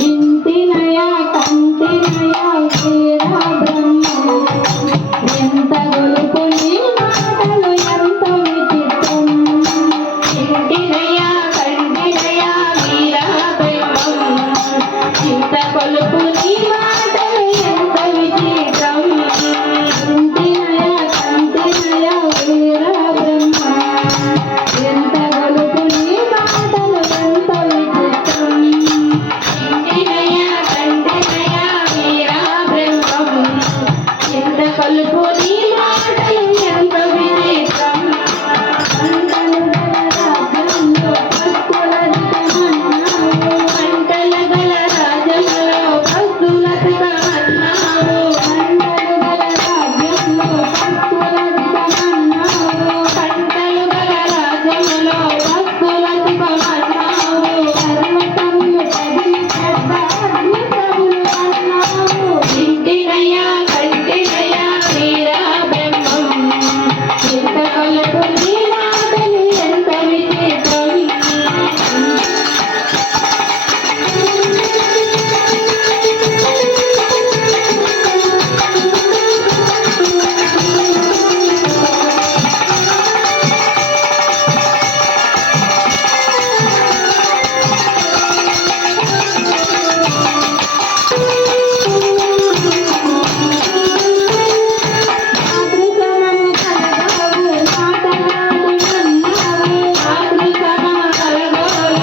ఇంటినయ కంటినయ వీరా బ్రహ్మం ఎంత గొలుపు నీ మాటలు ఎంత విచిత్రం ఇంటినయ కంటినయ వీరా బ్రహ్మం ఇంత గొలుపు నీ మాటలు ఎంత విచిత్రం ఇంటినయ కంటినయ వీరా బ్రహ్మం ఎంత గొలుపు నీ మాటలు ఎంత విచిత్రం ఇంటినయ కంటినయ వీరా బ్రహ్మం ఇంత గొలుపు నీ మాటలు ఎంత విచిత్రం పంటల గల రాజ్యంలో భక్తులధికమన్నావు పంటలు గల రాజ్యములో భక్తులధికమన్నావు ఇంటినయ కంటినయ వీరా బ్రహ్మం ఇంత గొలుపు నీ మాటలు ఎంత విచిత్రం మాతృసమము కలగోలు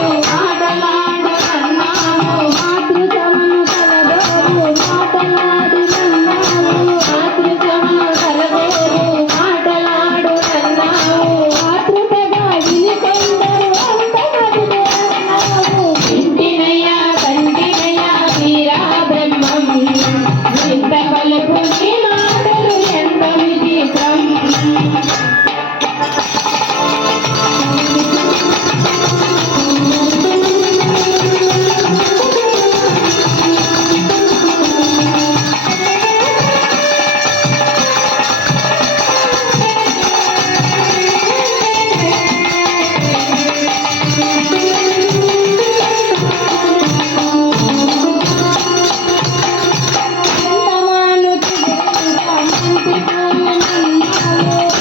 మాటలాడు అన్నావు మాతృసమము కలగోలు మాటలాడు అన్నావు ఇంటినయ కంటినయ వీరా బ్రహ్మం ఇంత గొలుపు నీ మాటలు ఎంత విచిత్రం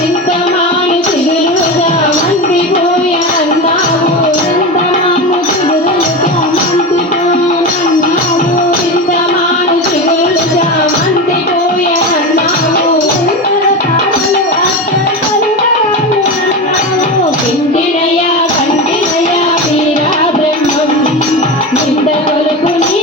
ఇంతమాను చిగురుగా మండిపోయే అన్నావు ఇంతమాను చిగురుగా మండిపోయే అన్నావు ఇంటినయ కంటినయ వీరా బ్రహ్మం ఇంత గొలుపు నీ